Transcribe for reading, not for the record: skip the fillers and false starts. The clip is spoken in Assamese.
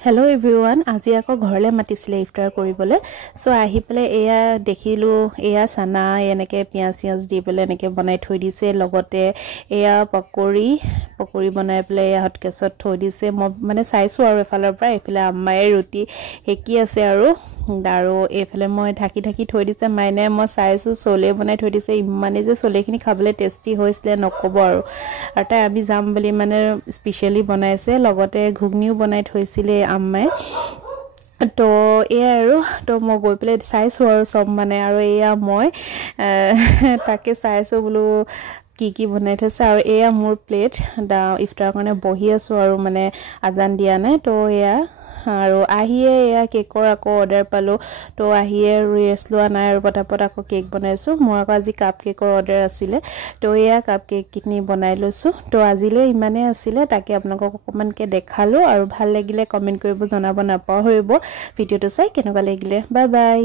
Hello everyone, আজি আকৌ ঘৰলে মাতিছিলে ইফতাৰ কৰিবলৈ সো আহি পেলে এয়া দেখিলো এয়া সানা এনেকে পিয়াজ দি পেলে এনেকে বনাই থৈ দিছে লগতে এয়া পকৰি বনাই পেলে হট কেছত থৈ দিছে মানে চাইছো আৰু এফালৰ পৰা এফালে আম্মায়ে ৰুটি হেকি আছে আৰু এফালে মই ঢাকি থৈ দিছে মাইনে মই চাইছো চলে বনাই থৈ দিছে ইমানে যে চলেখিনি খাবলৈ টেষ্টি হৈছিলে নকব আৰু তাই আমি যাম বুলি মানে স্পেশালি বনাইছে লগতে ঘুগনিও বনাই থৈছিলে আম্মাই তো এয়া আৰু তো মই গৈ পেলে চাইছো আৰু সব মানে আৰু এয়া মই তাকে চাইছো বলো কি বনাই থৈছে আৰু এয়া মোৰ প্লেট ইফতাৰ কাৰণে বহি আছো আৰু মানে আজান দিয়া নাই তো এয়া আৰু আহিয়ে এয়া কেকৰ আকৌ অৰ্ডাৰ পালো তো আহিয়ে ৰেষ্ট লোৱা নাই আৰু পটাপট আকৌ কেক বনাইছো মোৰ আকৌ আজি কাপ কেকৰ অৰ্ডাৰ আছিলে তো এয়া কাপ কেক কিনি বনাই লৈছো তো আজিলে ইমানে আছিলে তাকে আপোনাক অকমানকে দেখালো আৰু ভাল লাগিলে কমেন্ট কৰিব জনাব নাপাহৰিব ভিডিওটো চাই কেনেকুৱা লাগিলে বাই বাই